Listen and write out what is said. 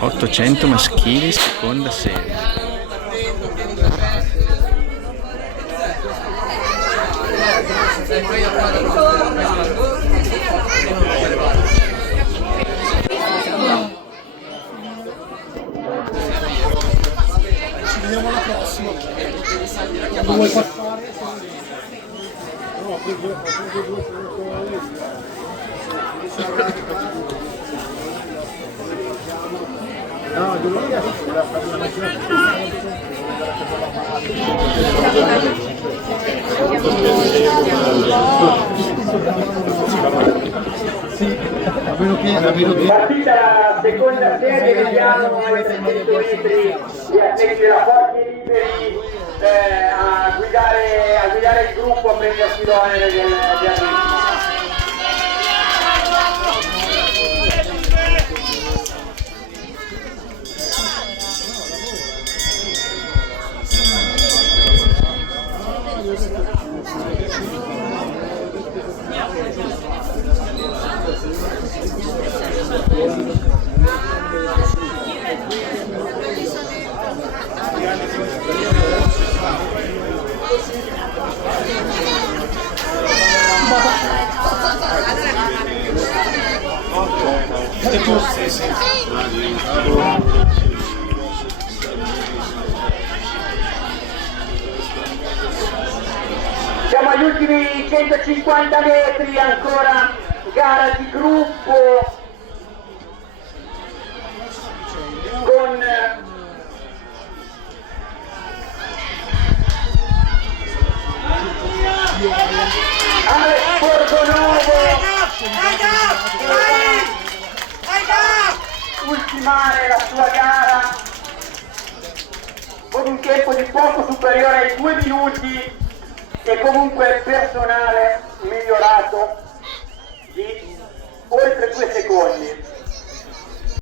800 maschili, seconda serie. Ci vediamo alla prossima. Lo vuoi passare? No, devo dire che la partita seconda serie, vediamo ai 300 metri gli atleti della Forti liberi a guidare il gruppo, a prendersi l'onere di arrivo. Siamo agli ultimi 150 metri, ancora gara di gruppo con Alex Borgonovo, ultimare la sua gara con un tempo di poco superiore ai 2 minuti e comunque personale migliorato.